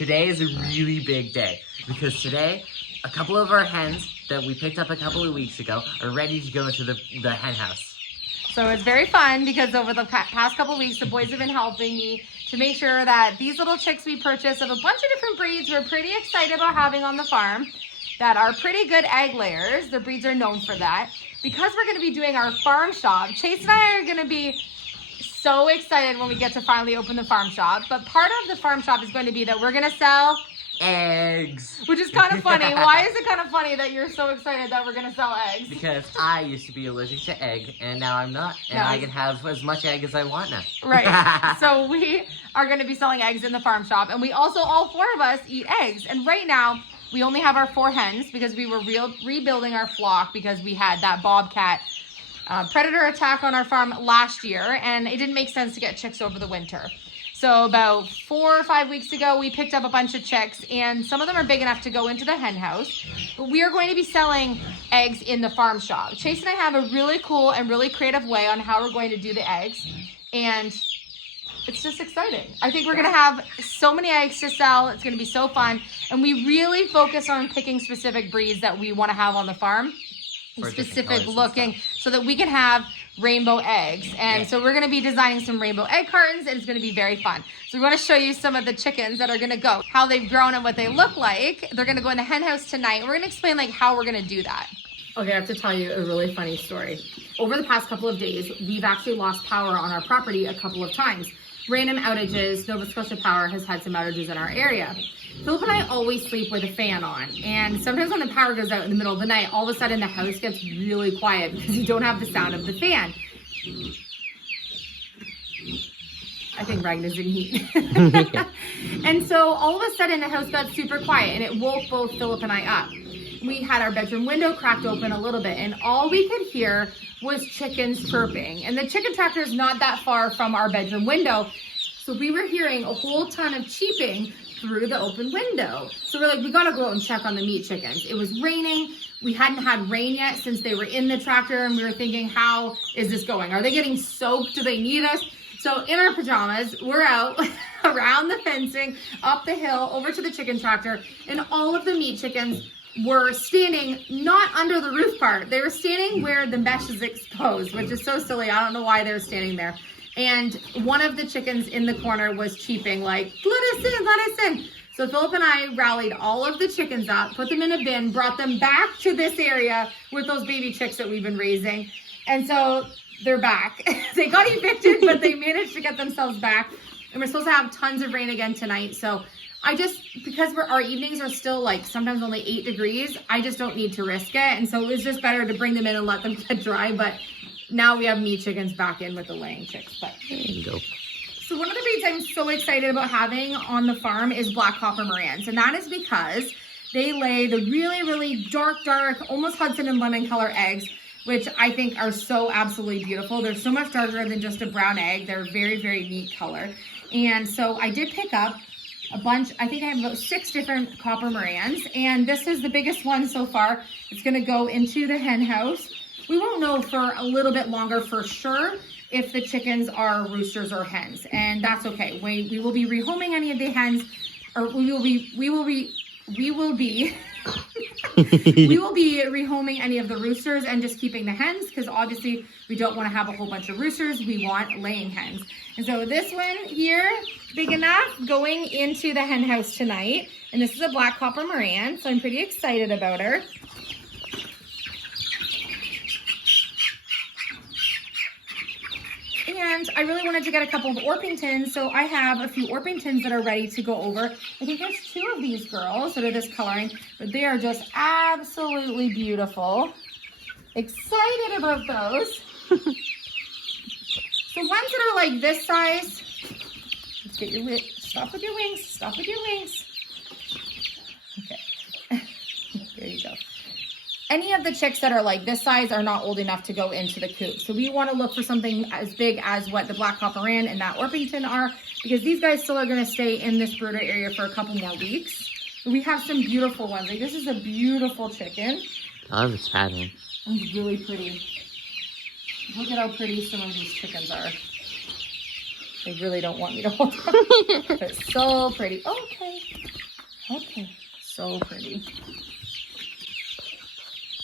today is a really big day because today a couple of our hens that we picked up a couple of weeks ago are ready to go into the hen house. So it's very fun because over the past couple of weeks, the boys have been helping me to make sure that these little chicks we purchased of a bunch of different breeds we're pretty excited about having on the farm that are pretty good egg layers. The breeds are known for that. Because we're going to be doing our farm shop, Chase and I are going to be so excited when we get to finally open the farm shop. But part of the farm shop is going to be that we're going to sell eggs. Which is kind of funny. Why is it kind of funny that you're so excited that we're going to sell eggs? Because I used to be allergic to egg, and now I'm not. And I can have as much egg as I want now. Right. So we are going to be selling eggs in the farm shop. And we also, all four of us, eat eggs. And right now, we only have our 4 hens because we were rebuilding our flock because we had that bobcat predator attack on our farm last year. And it didn't make sense to get chicks over the winter. So about 4 or 5 weeks ago, we picked up a bunch of chicks, and some of them are big enough to go into the hen house. But we are going to be selling eggs in the farm shop. Chase and I have a really cool and really creative way on how we're going to do the eggs, and it's just exciting. I think we're going to have so many eggs to sell. It's going to be so fun, and we really focus on picking specific breeds that we want to have on the farm, specific looking, so that we can have rainbow eggs. And so we're going to be designing some rainbow egg cartons, and it's going to be very fun. So we want to show you some of the chickens that are going to go, how they've grown and what they look like. They're going to go in the hen house tonight. We're going to explain like how we're going to do that. Okay, I have to tell you a really funny story. Over the past couple of days, we've actually lost power on our property a couple of times. Random outages. Nova Scotia Power has had some outages in our area. Philip and I always sleep with a fan on, and sometimes when the power goes out in the middle of the night, all of a sudden the house gets really quiet because you don't have the sound of the fan. I think Ragnar's in heat. And so all of a sudden the house got super quiet, and it woke both Philip and I up. We had our bedroom window cracked open a little bit, and all we could hear was chickens chirping. And the chicken tractor is not that far from our bedroom window, so we were hearing a whole ton of cheeping through the open window. So we're like, we gotta go out and check on the meat chickens. It was raining. We hadn't had rain yet since they were in the tractor, and we were thinking, how is this going? Are they getting soaked? Do they need us? So in our pajamas, we're out around the fencing, up the hill, over to the chicken tractor, and all of the meat chickens were standing not under the roof part. They were standing where the mesh is exposed, which is so silly. I don't know why they were standing there. And one of the chickens in the corner was cheeping like, let us in, let us in. So Philip and I rallied all of the chickens up, put them in a bin, brought them back to this area with those baby chicks that we've been raising. And so they're back. They got evicted, but they managed to get themselves back. And we're supposed to have tons of rain again tonight. So because our evenings are still like sometimes only 8 degrees, I just don't need to risk it. And so it was just better to bring them in and let them get dry. But now we have meat chickens back in with the laying chicks. But there you go. So one of the breeds I'm so excited about having on the farm is black copper Morans. And that is because they lay the really, really dark, almost Hudson and lemon color eggs, which I think are so absolutely beautiful. They're so much darker than just a brown egg. They're very, very neat color. And so I did pick up a bunch. I think I have about 6 different copper Morans, and this is the biggest one so far. It's going to go into the hen house. We won't know for a little bit longer for sure if the chickens are roosters or hens, and that's okay. We will be rehoming any of the hens, or we will be rehoming any of the roosters and just keeping the hens, because obviously we don't want to have a whole bunch of roosters. We want laying hens. And so this one here, big enough, going into the hen house tonight. And this is a black copper Moran, so I'm pretty excited about her. And I really wanted to get a couple of Orpingtons, so I have a few Orpingtons that are ready to go over. I think there's 2 of these girls that are this coloring, but they are just absolutely beautiful. Excited about those. So ones that are like this size, let's get your stop with your wings, stop with your wings. Okay, there you go. Any of the chicks that are like this size are not old enough to go into the coop. So we want to look for something as big as what the black copper Moran and that Orpington are, because these guys still are going to stay in this brooder area for a couple more weeks. But we have some beautiful ones. Like this is a beautiful chicken. I love its pattern. It's really pretty. Look at how pretty some of these chickens are. They really don't want me to hold them. But it's so pretty. Okay. Okay. So pretty.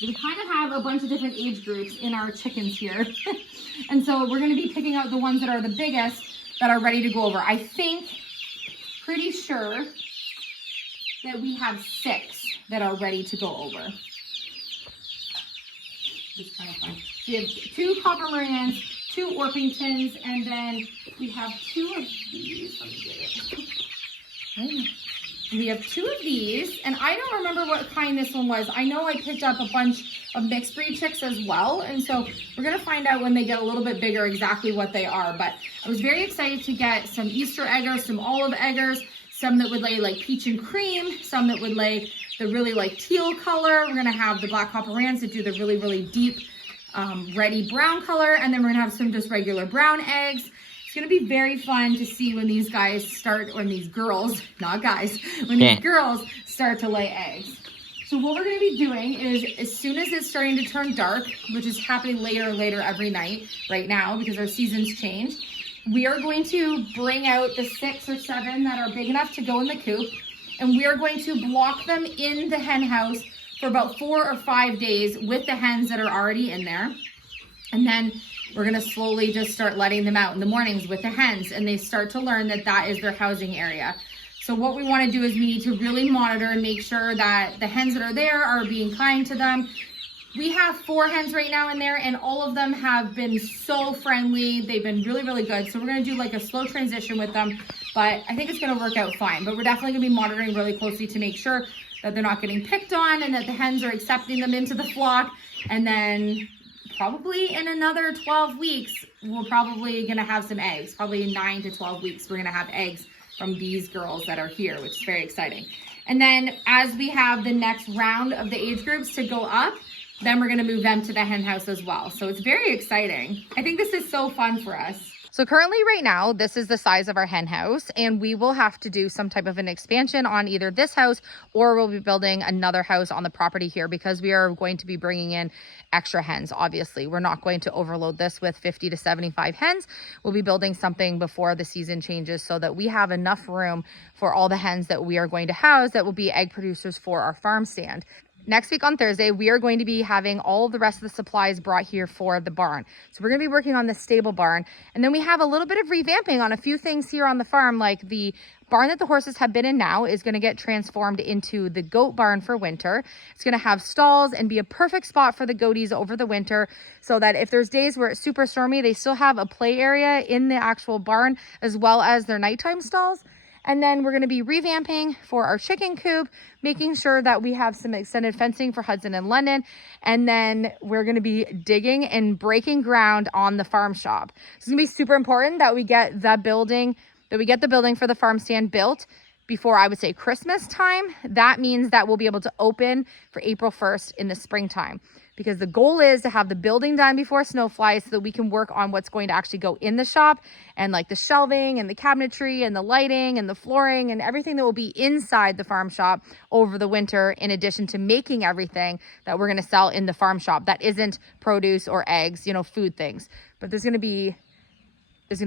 We kind of have a bunch of different age groups in our chickens here. And so we're going to be picking out the ones that are the biggest that are ready to go over. I think, pretty sure that we have 6 that are ready to go over. It's kind of fun. We have 2 copper Marans, 2 Orpingtons, and then we have 2 of these. Let me get it. We have 2 of these, and I don't remember what kind this one was. I know I picked up a bunch of mixed breed chicks as well, and so we're gonna find out when they get a little bit bigger exactly what they are. But I was very excited to get some Easter eggers, some olive eggers, some that would lay like peach and cream, some that would lay the really like teal color. We're gonna have the black copper Marans that do the really, really deep reddy brown color, and then we're gonna have some just regular brown eggs. It's gonna be very fun to see when these guys start, or these girls, not guys, when these girls start to lay eggs. So what we're gonna be doing is, as soon as it's starting to turn dark, which is happening later and later every night right now because our seasons change, we are going to bring out the 6 or 7 that are big enough to go in the coop, and we are going to block them in the hen house for about 4 or 5 days with the hens that are already in there. And then we're gonna slowly just start letting them out in the mornings with the hens, and they start to learn that that is their housing area. So what we wanna do is we need to really monitor and make sure that the hens that are there are being kind to them. We have 4 hens right now in there, and all of them have been so friendly. They've been really, really good. So we're gonna do like a slow transition with them, but I think it's gonna work out fine. But we're definitely gonna be monitoring really closely to make sure that they're not getting picked on and that the hens are accepting them into the flock. And then probably in another 12 weeks, we're probably gonna have some eggs. Probably in 9 to 12 weeks, we're gonna have eggs from these girls that are here, which is very exciting. And then as we have the next round of the age groups to go up, then we're gonna move them to the hen house as well. So it's very exciting. I think this is so fun for us. So currently right now, this is the size of our hen house, and we will have to do some type of an expansion on either this house, or we'll be building another house on the property here because we are going to be bringing in extra hens. Obviously, we're not going to overload this with 50 to 75 hens. We'll be building something before the season changes so that we have enough room for all the hens that we are going to house that will be egg producers for our farm stand. Next week on Thursday, we are going to be having all the rest of the supplies brought here for the barn. So we're going to be working on the stable barn. And then we have a little bit of revamping on a few things here on the farm, like the barn that the horses have been in now is going to get transformed into the goat barn for winter. It's going to have stalls and be a perfect spot for the goaties over the winter so that if there's days where it's super stormy, they still have a play area in the actual barn as well as their nighttime stalls. And then we're going to be revamping for our chicken coop, making sure that we have some extended fencing for Hudson and London. And then we're going to be digging and breaking ground on the farm shop. So it's going to be super important that we get the building for the farm stand built before, I would say, Christmas time. That means that we'll be able to open for April 1st in the springtime, because the goal is to have the building done before snow flies so that we can work on what's going to actually go in the shop, and like the shelving and the cabinetry and the lighting and the flooring and everything that will be inside the farm shop over the winter, in addition to making everything that we're going to sell in the farm shop that isn't produce or eggs, food things. But there's going to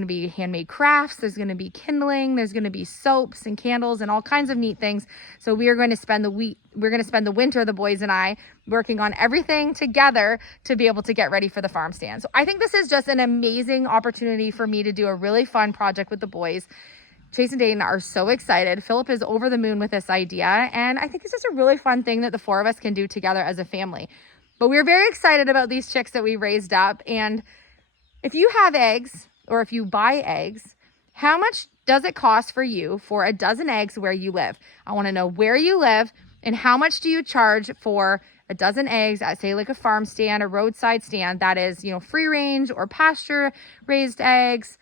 be handmade crafts, there's going to be kindling, there's going to be soaps and candles and all kinds of neat things. So we are going to spend the winter, the boys and I, working on everything together to be able to get ready for the farm stand. So I think this is just an amazing opportunity for me to do a really fun project with the boys. Chase and Dayton are so excited. Philip is over the moon with this idea, and I think it's just a really fun thing that the 4 of us can do together as a family. But we're very excited about these chicks that we raised up. And if you have eggs, or if you buy eggs, how much does it cost for you for a dozen eggs where you live? I want to know where you live and how much do you charge for a dozen eggs at, say, like a farm stand, a roadside stand that is, free range or pasture raised eggs.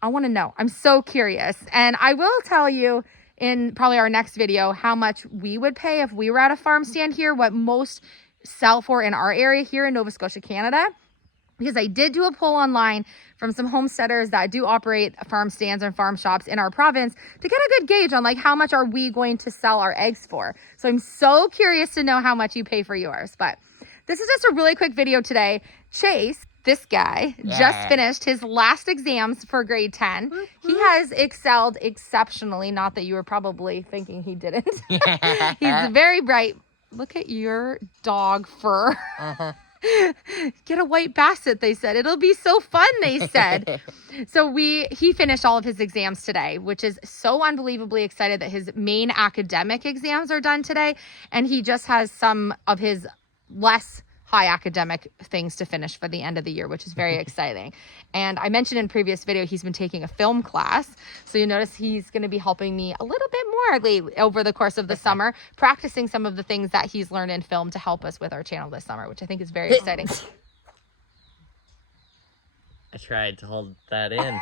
I want to know. I'm so curious. And I will tell you in probably our next video how much we would pay if we were at a farm stand here, what most sell for in our area here in Nova Scotia, Canada. Because I did do a poll online from some homesteaders that do operate farm stands and farm shops in our province to get a good gauge on how much are we going to sell our eggs for. So I'm so curious to know how much you pay for yours. But this is just a really quick video today. Chase This guy just Yeah. finished his last exams for grade 10. He has excelled exceptionally. Not that you were probably thinking he didn't. He's very bright. Look at your dog fur. Get a white basset, they said. It'll be so fun, they said. So he finished all of his exams today, which is so unbelievably excited that his main academic exams are done today. And he just has some of his less high academic things to finish for the end of the year, which is very exciting. And I mentioned in previous video, he's been taking a film class. So you notice he's going to be helping me a little bit more lately over the course of the summer, practicing some of the things that he's learned in film to help us with our channel this summer, which I think is very exciting. I tried to hold that in.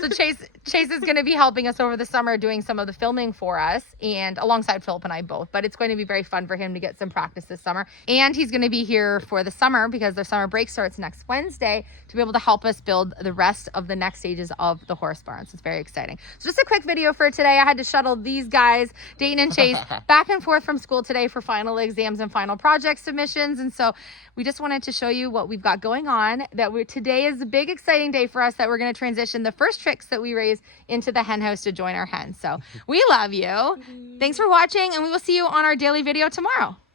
So Chase is going to be helping us over the summer doing some of the filming for us, and alongside Philip and I both. But it's going to be very fun for him to get some practice this summer. And he's going to be here for the summer because their summer break starts next Wednesday to be able to help us build the rest of the next stages of the horse barn. So it's very exciting. So just a quick video for today. I had to shuttle these guys, Dayton and Chase, back and forth from school today for final exams and final project submissions. And so we just wanted to show you what we've got going on. Today is a big exciting day for us that we're going to transition the first tricks that we raise into the hen house to join our hens. So we love you. Thanks for watching, and we will see you on our daily video tomorrow.